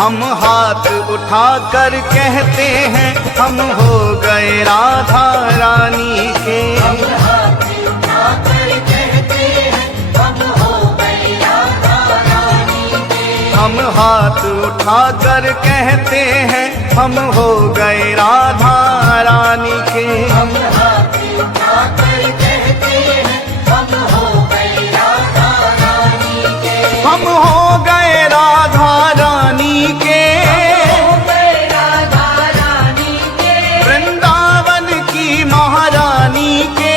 हम हाथ उठाकर कहते हैं हम हो गए राधा रानी के। हम हाथ उठाकर कहते हैं हम हो गए राधा रानी के। हम हाथ उठाकर कहते हैं हम हो गए राधा रानी के। हम हाथ उठाकर कहते हैं हम हो गए राधा रानी के। हम हो गए राधा रानी के। हो गए राधा रानी के। वृंदावन की महारानी के।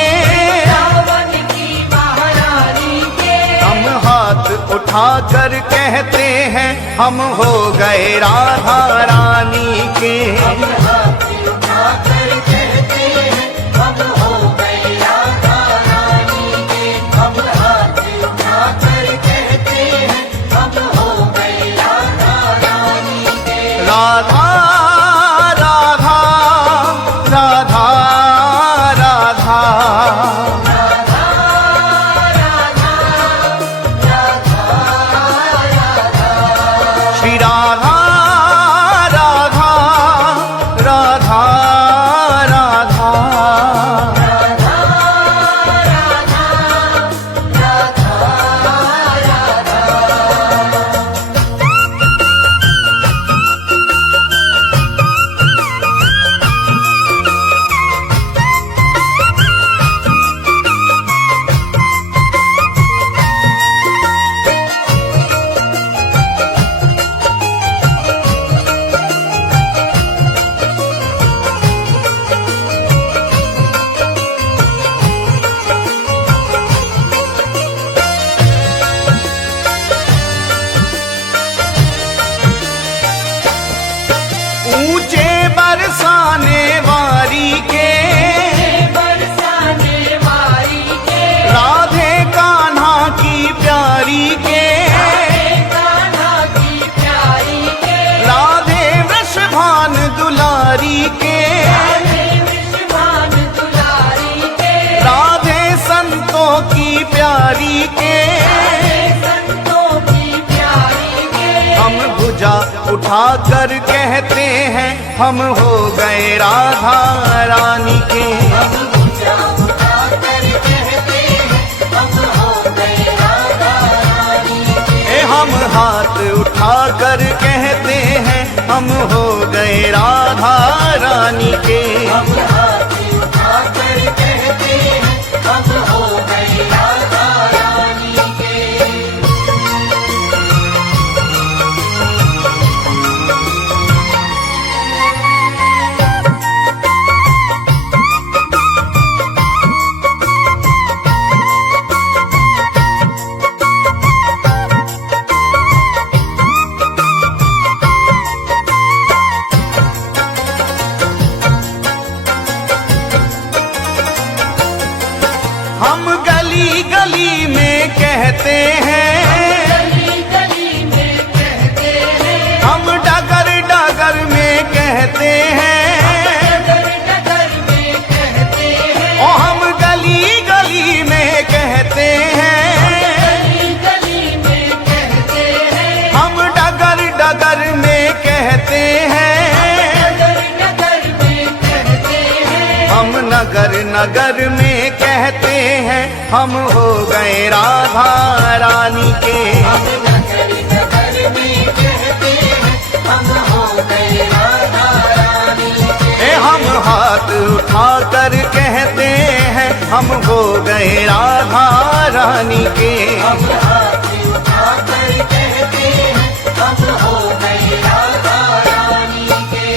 रावण की महारानी के। हम हाथ उठाकर कहते हैं हम हो गए राधा रानी के। हम हाथ उठाकर कहते हैं हम हो गए राधा रानी के। हम हाथ उठाकर कहते हैं हम हो गए राधा रानी के। राधा राधा राधा राधा श्री राधा राधा राधा राधा ऊंचे बरसाने वारी के। बरसाने वाली के। राधे कान्हा की प्यारी के। कान्हा की प्यारी के। राधे वृषभान दुलारी के। राधे विश्वान दुलारी के। राधे संतों की प्यारी के। संतों की प्यारी के। हम भुजा उठाकर कहते हैं हम हो गए राधा रानी के। हम भुजा उठाकर कहते हैं हम हो गए राधा रानी के। हम हाथ उठाकर कहते हैं हम हो गए राधा रानी के। हम हाथ उठाकर कहते हैं हम हो गए राधा रानी के। हम गली गली में कहते हैं। गली गली में कहते हैं। हम डगर डगर में कहते हैं। डगर डगर में कहते हैं। ओ हम गली गली में कहते हैं। गली गली में कहते हैं। हम डगर डगर में कहते हैं। डगर डगर में कहते हैं। हम नगर नगर में कहते हैं हम हो गए राधा रानी के। हम नगर नगर में कहते हैं हम हो गए राधा रानी के। हम हाथ उठाकर कहते हैं हम हो गए राधा रानी के। हम हाथ उठाकर कहते हैं हम हो गए राधा रानी के।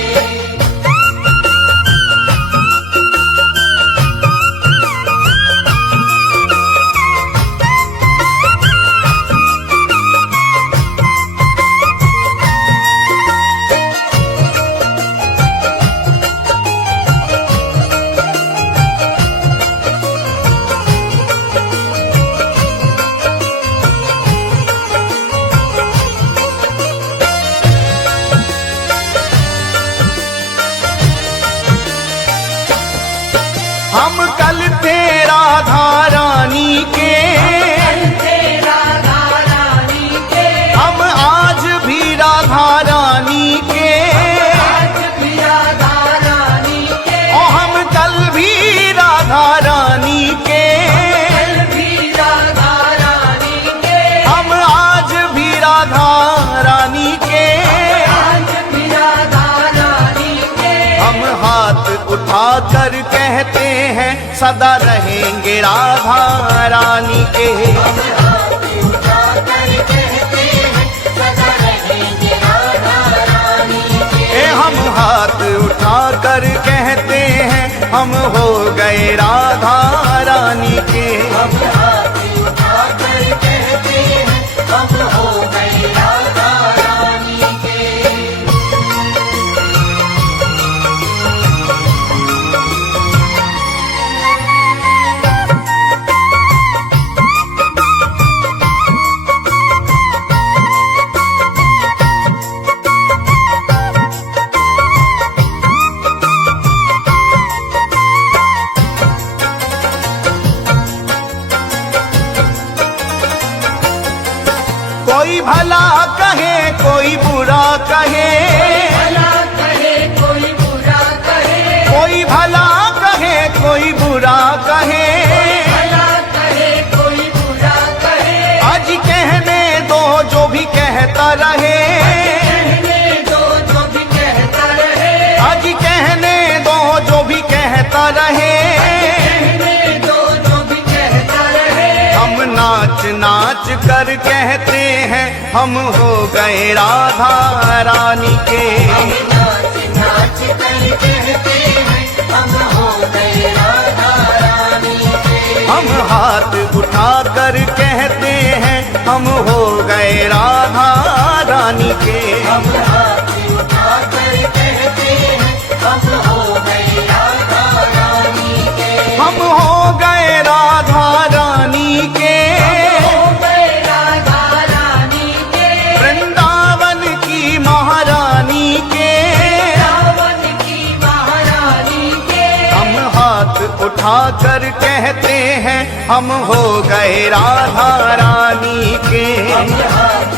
हम कल थे राधा रानी के। राधा रानी के। हम आज भी राधा रानी कहते हैं सदा रहेंगे राधा रानी के। हाथ उठाकर कहते हैं सदा रहेंगे राधा रानी के। हम हाथ उठाकर कहते हैं हम हो गए राधा रानी के। हम हाथ उठाकर कहते हैं हम हो गए राधा रानी के। कोई भला कहे कोई बुरा कहे, भला कहे कोई बुरा कहे, कोई भला कहे कोई बुरा कहे, भला कहे कोई बुरा कहे। आज कहने दो जो भी कहता रहे, कहने दो जो भी कहता रहे, आज कहने दो जो भी कहता रहे। कहने दो जो भी कहता रहे। हम नाच नाच कर कहते हैं हम हो गए राधा रानी के। हम नाच नाच कर कहते हैं हम हो गए राधा रानी के। हम हाथ उठाकर कहते हैं हम हो गए राधा रानी के। हम हाथ उठाकर कहते हैं हम हो गए राधा रानी के। हम हो गए राधा रानी के। हो गए राधा रानी के। वृंदावन की महारानी के। रावण की महारानी के। हम हाथ उठाकर कहते हैं हम हो गए राधा रानी के। हम हाथ